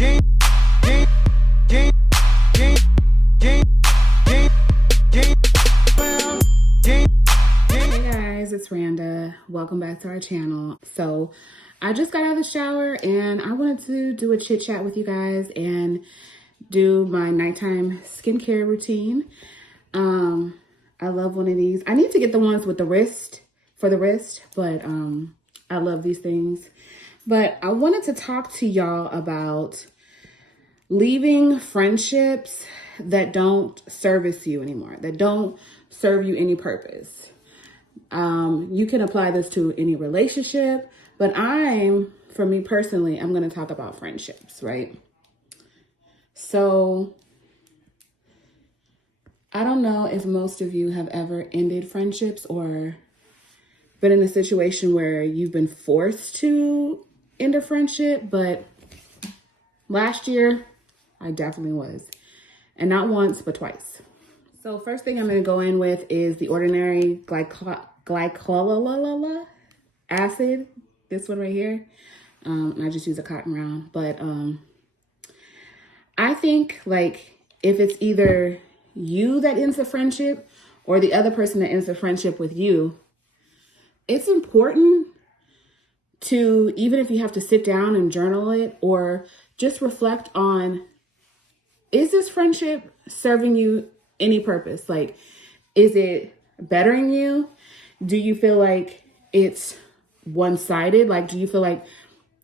Guys, it's Randa. Welcome back to our channel. So I just got out of the shower and I wanted to do a chit chat with you guys and do my nighttime skincare routine. I love one of these. I need to get the ones with the wrist for the wrist, but I love these things. But I wanted to talk to y'all about leaving friendships that don't service you anymore, that don't serve you any purpose. You can apply this to any relationship, but for me personally, I'm going to talk about friendships, right? So I don't know if most of you have ever ended friendships or been in a situation where you've been forced to end a friendship, but last year I definitely was, and not once, but twice. So first thing I'm going to go in with is the ordinary glycolic acid, this one right here. And I just use a cotton round, but I think like if it's either you that ends the friendship or the other person that ends the friendship with you, it's important to, even if you have to sit down and journal it or just reflect on, is this friendship serving you any purpose? Like, is it bettering you? Do you feel like it's one-sided? Like, do you feel like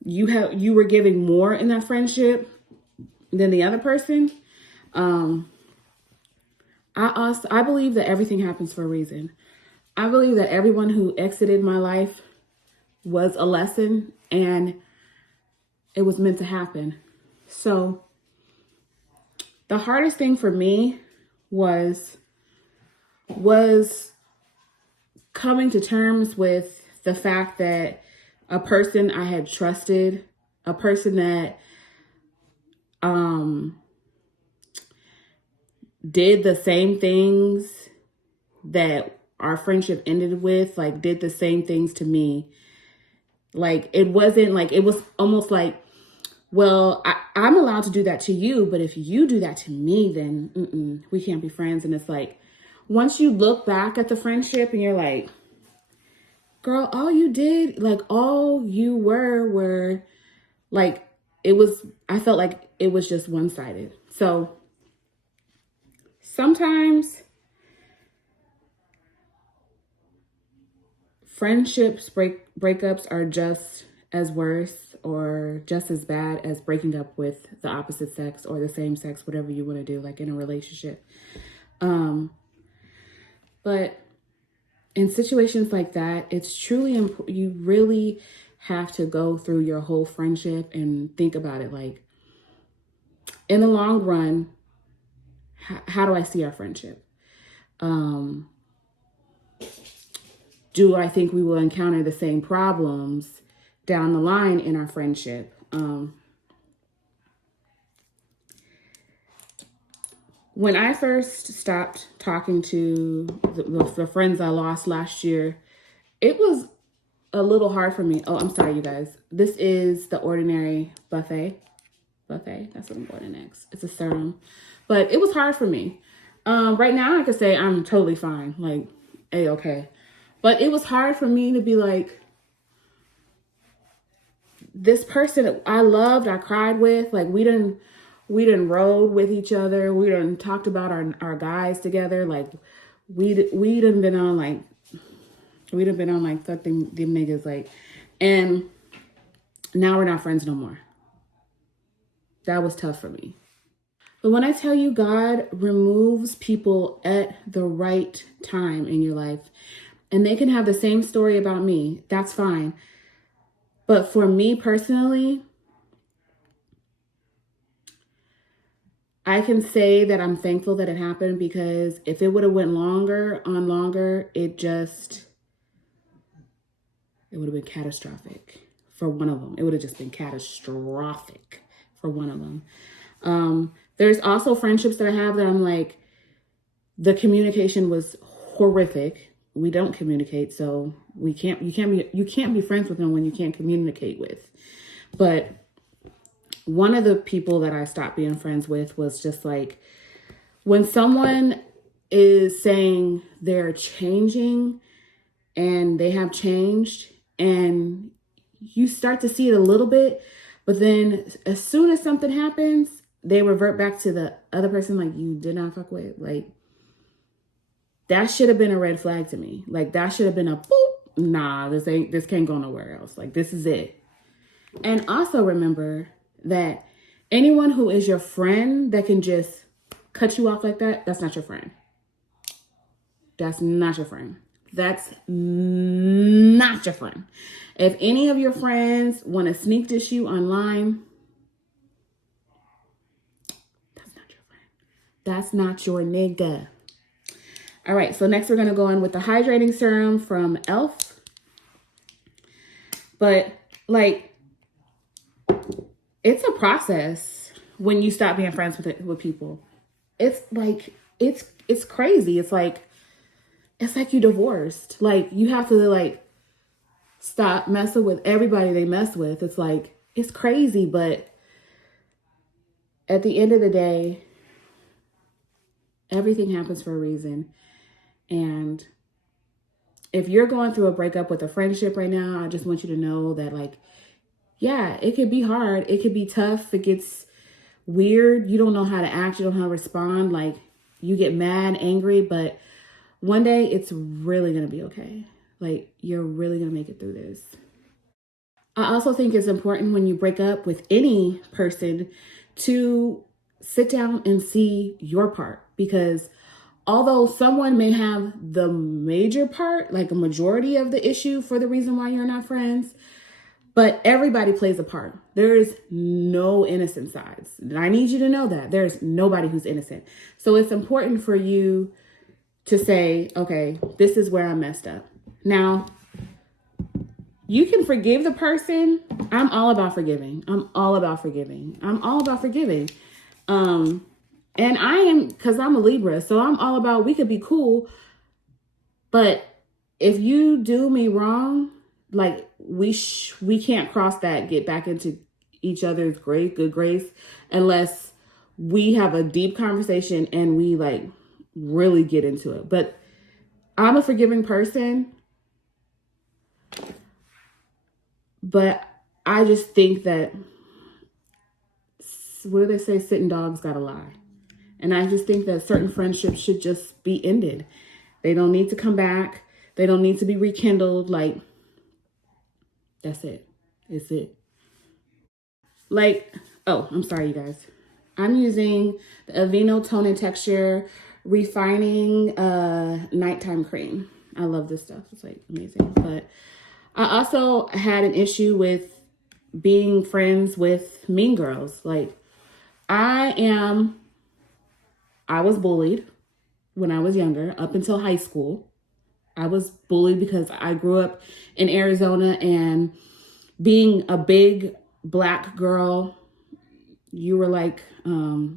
you were giving more in that friendship than the other person? I believe that everything happens for a reason. I believe that everyone who exited my life was a lesson and it was meant to happen. So the hardest thing for me was coming to terms with the fact that a person I had trusted, a person that did the same things that our friendship ended with, like did the same things to me. Like it wasn't like, it was almost like, well, I'm allowed to do that to you, but if you do that to me, then we can't be friends. And it's like, once you look back at the friendship and you're like, girl, all you did, like all you were like, I felt like it was just one-sided. So sometimes breakups are just as worse or just as bad as breaking up with the opposite sex or the same sex, whatever you want to do, like in a relationship. But in situations like that, it's truly important. You really have to go through your whole friendship and think about it. Like in the long run, how do I see our friendship? Do I think we will encounter the same problems down the line in our friendship? When I first stopped talking to the friends I lost last year, it was a little hard for me. Oh, I'm sorry, you guys. This is the Ordinary Buffet. That's what I'm going to next. It's a serum. But it was hard for me. Right now, I could say I'm totally fine. Like, A-okay. But it was hard for me to be like, this person I loved, I cried with, like we done rode with each other. We done talked about our guys together. Like we done been on like fuck them niggas, like, and now we're not friends no more. That was tough for me. But when I tell you God removes people at the right time in your life, and they can have the same story about me, that's fine. But for me personally, I can say that I'm thankful that it happened, because if it would have went longer, it would have been catastrophic for one of them. It would have just been catastrophic for one of them. There's also friendships that I have that I'm like, the communication was horrific. We don't communicate, so you can't be friends with them when you can't communicate with. But one of the people that I stopped being friends with was just like, when someone is saying they're changing and they have changed and you start to see it a little bit, but then as soon as something happens, they revert back to the other person like you did not fuck with. Like, that should have been a red flag to me. Like, that should have been a boop. Nah, this can't go nowhere else. Like, this is it. And also remember that anyone who is your friend that can just cut you off like that, that's not your friend. That's not your friend. That's not your friend. If any of your friends want to sneak dish you online, that's not your friend. That's not your nigga. All right, so next we're going to go in with the hydrating serum from e.l.f. But like, it's a process when you stop being friends with people. It's like, it's crazy. It's like you divorced. Like, you have to like stop messing with everybody they mess with. It's like, it's crazy, but at the end of the day, everything happens for a reason. And if you're going through a breakup with a friendship right now, I just want you to know that, like, yeah, it could be hard. It could be tough. It gets weird. You don't know how to act. You don't know how to respond. Like, you get mad, angry, but one day it's really going to be okay. Like, you're really going to make it through this. I also think it's important when you break up with any person to sit down and see your part, because although someone may have the major part, like a majority of the issue for the reason why you're not friends, but everybody plays a part. There is no innocent sides. And I need you to know that. There's nobody who's innocent. So it's important for you to say, okay, this is where I messed up. Now, you can forgive the person. I'm all about forgiving. I'm all about forgiving. And I am, because I'm a Libra, so I'm all about, we could be cool, but if you do me wrong, like, we can't cross that, get back into each other's good grace, unless we have a deep conversation and we like really get into it. But I'm a forgiving person, but I just think that, what do they say? Sitting dogs gotta lie. And I just think that certain friendships should just be ended. They don't need to come back. They don't need to be rekindled. Like, that's it. It's it. Like, oh, I'm sorry, you guys. I'm using the Aveeno Tone and Texture Refining Nighttime Cream. I love this stuff. It's like amazing. But I also had an issue with being friends with mean girls. Like, I was bullied when I was younger, up until high school. I was bullied because I grew up in Arizona, and being a big Black girl, you were like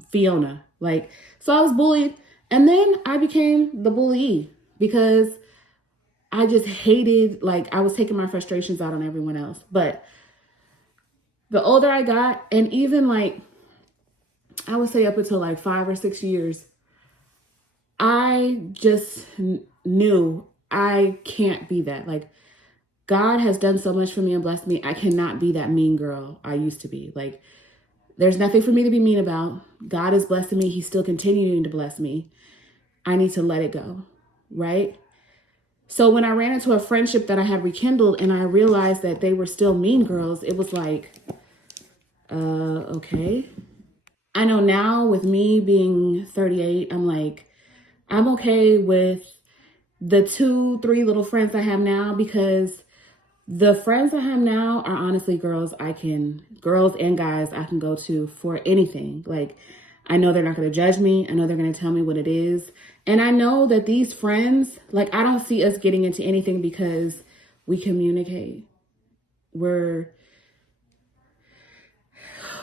Fiona. Like, so I was bullied, and then I became the bully because I just hated, like, I was taking my frustrations out on everyone else. But the older I got, and even like, I would say up until like 5 or 6 years, I just knew I can't be that. Like, God has done so much for me and blessed me. I cannot be that mean girl I used to be. Like, there's nothing for me to be mean about. God is blessing me. He's still continuing to bless me. I need to let it go, right? So when I ran into a friendship that I had rekindled and I realized that they were still mean girls, it was like, okay. I know now, with me being 38, I'm like, I'm okay with the 2-3 little friends I have now, because the friends I have now are honestly girls and guys I can go to for anything. Like, I know they're not going to judge me. I know they're going to tell me what it is. And I know that these friends, like, I don't see us getting into anything because we communicate. We're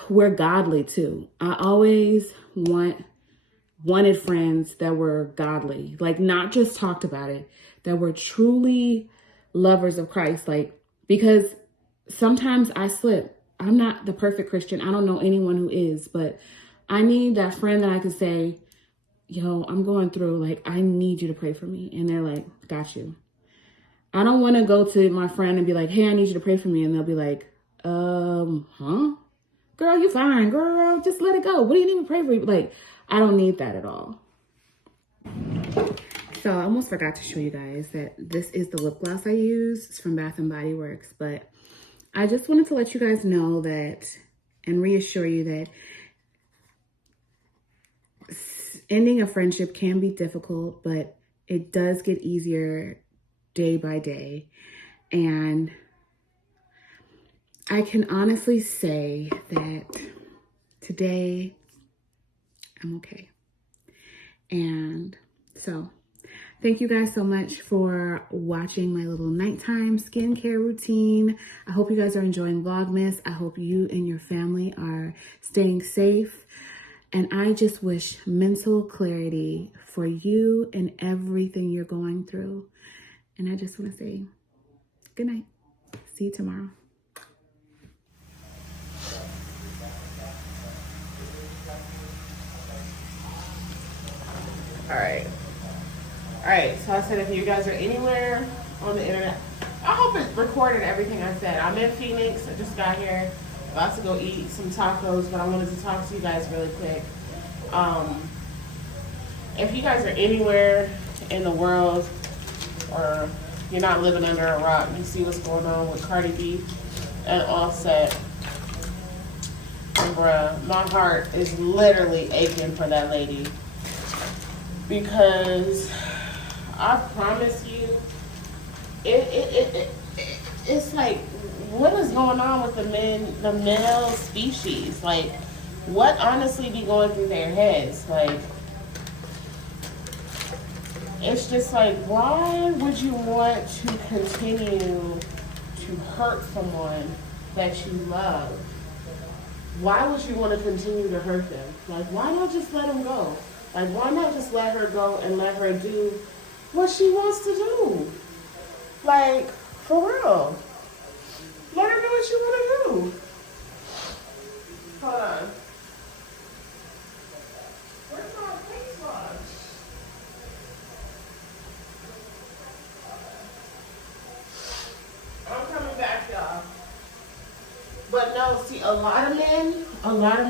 godly too. I always wanted friends that were godly, like, not just talked about it, that were truly lovers of Christ. Like, because sometimes I slip. I'm not the perfect Christian. I don't know anyone who is, but I need that friend that I can say, yo, I'm going through, like, I need you to pray for me. And they're like, got you. I don't want to go to my friend and be like, hey, I need you to pray for me. And they'll be like, huh? Girl, you fine, girl. Just let it go. What do you need me to pray for you? Like, I don't need that at all. So I almost forgot to show you guys that this is the lip gloss I use. It's from Bath & Body Works. But I just wanted to let you guys know that and reassure you that ending a friendship can be difficult, but it does get easier day by day. And I can honestly say that today I'm okay. And so thank you guys so much for watching my little nighttime skincare routine. I hope you guys are enjoying Vlogmas. I hope you and your family are staying safe. And I just wish mental clarity for you and everything you're going through. And I just want to say good night. See you tomorrow. All right, so I said if you guys are anywhere on the internet, I hope it recorded everything I said. I'm in Phoenix. I just got here. About to go eat some tacos, but I wanted to talk to you guys really quick. If you guys are anywhere in the world or you're not living under a rock, you see what's going on with Cardi B and Offset. And bruh, my heart is literally aching for that lady. Because I promise you, it's like, what is going on with the male species? Like, what honestly be going through their heads? Like, it's just like, why would you want to continue to hurt someone that you love? Why would you want to continue to hurt them? Like, why not just let them go? Like, why not just let her go and let her do what she wants to do? Like, for real. Let her do what she want to do. Hold on. Where's my face wash? I'm coming back, y'all. But no, see, a lot of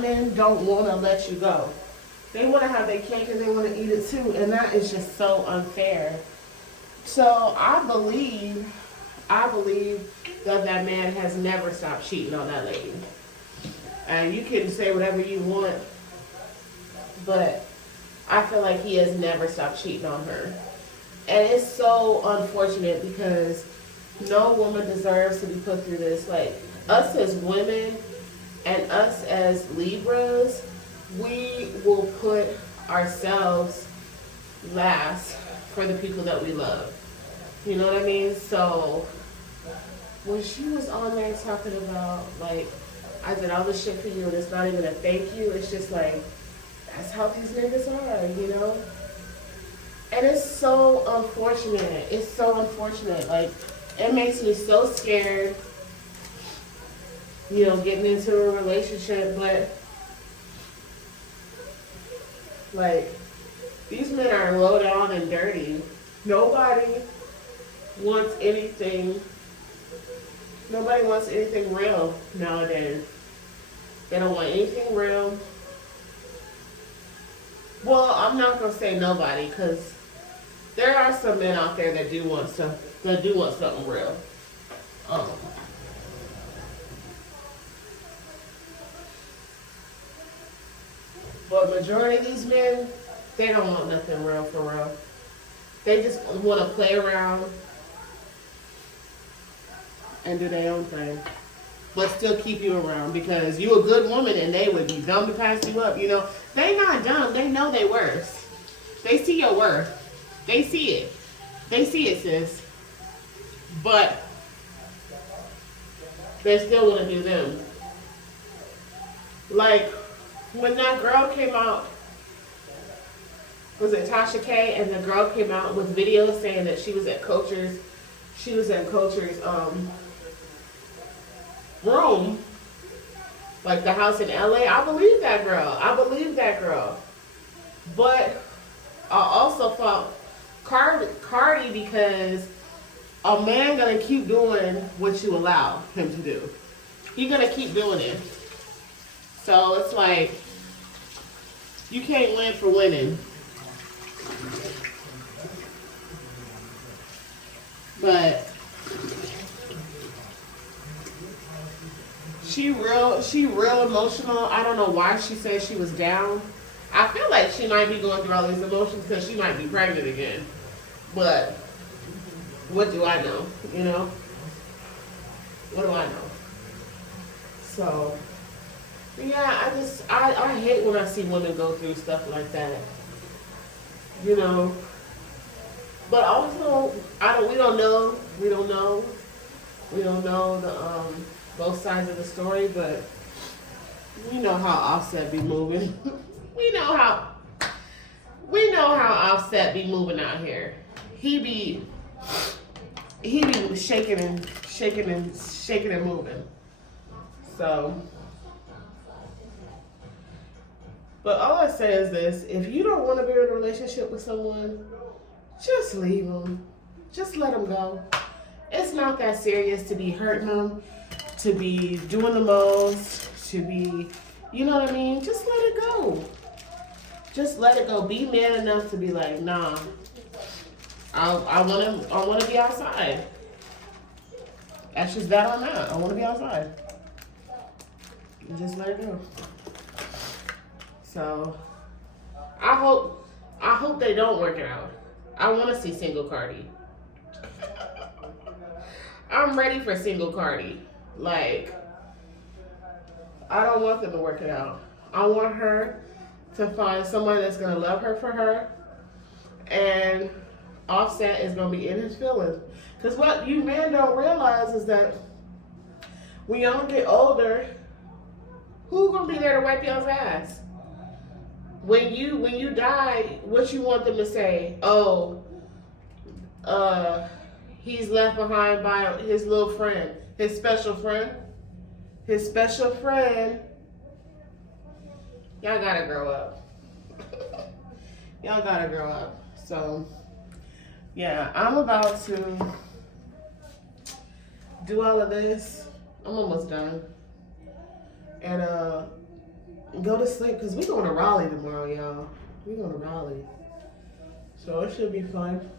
men don't want to let you go. They want to have their cake and they want to eat it too. And that is just so unfair. So I believe that man has never stopped cheating on that lady. And you can say whatever you want, but I feel like he has never stopped cheating on her. And it's so unfortunate because no woman deserves to be put through this. Like, us as women and us as Libras, we will put ourselves last for the people that we love. You know what I mean? So when she was on there talking about, like, I did all this shit for you and it's not even a thank you, it's just like, that's how these niggas are, you know? And it's so unfortunate. It's so unfortunate. Like, it makes me so scared, you know, getting into a relationship, but like, these men are low down and dirty. Nobody wants anything real nowadays. They don't want anything real. Well, I'm not gonna say nobody, because there are some men out there that do want something real. But majority of these men, they don't want nothing real for real. They just want to play around and do their own thing, but still keep you around because you a good woman and they would be dumb to pass you up. You know, they not dumb. They know they worth. They see your worth. They see it. They see it, sis. But they still want to do them. Like, when that girl came out, was it Tasha K? And the girl came out with videos saying that she was in Culture's room, like the house in LA. I believe that girl. I believe that girl. But I also fought CARDI because a man gonna keep doing what you allow him to do. He gonna keep doing it. So it's like you can't win for winning. But she real emotional. I don't know why she said she was down. I feel like she might be going through all these emotions because she might be pregnant again. But what do I know? You know? What do I know? So, yeah, I hate when I see women go through stuff like that. You know? But also, we don't know the both sides of the story, but we know how Offset be moving. we know how Offset be moving out here. He be shaking and moving. So, but all I say is this: if you don't want to be in a relationship with someone, just leave them. Just let them go. It's not that serious to be hurting them, to be doing the most, to be, you know what I mean? Just let it go. Just let it go. Be man enough to be like, nah, I want to be outside. That's just that on that. I want to be outside. And just let it go. So, I hope they don't work it out. I want to see single CARDI. I'm ready for single CARDI. Like, I don't want them to work it out. I want her to find someone that's going to love her for her. And Offset is going to be in his feelings. Because what you men don't realize is that when y'all get older, who's going to be there to wipe y'all's ass? When you die, what you want them to say? Oh, he's left behind by his little friend, his special friend. His special friend. Y'all gotta grow up. Y'all gotta grow up. So, yeah, I'm about to do all of this. I'm almost done. And go to sleep because we're going to Raleigh tomorrow, y'all. We're going to Raleigh. So it should be fun.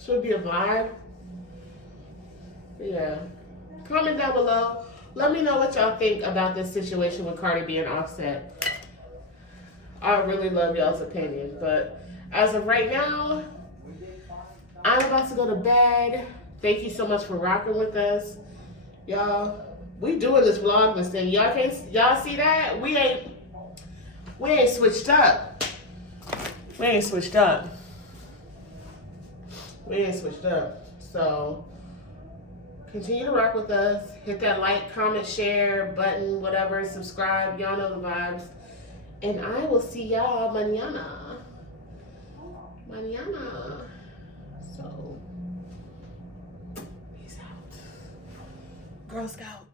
Should be a vibe. Yeah. Comment down below. Let me know what y'all think about this situation with Cardi B and Offset. I really love y'all's opinion. But as of right now, I'm about to go to bed. Thank you so much for rocking with us. Y'all, we doing this vlogmas thing. Y'all see that? We ain't switched up. We ain't switched up. So continue to rock with us. Hit that like, comment, share button, whatever, subscribe. Y'all know the vibes. And I will see y'all mañana. So, peace out. Girl Scout.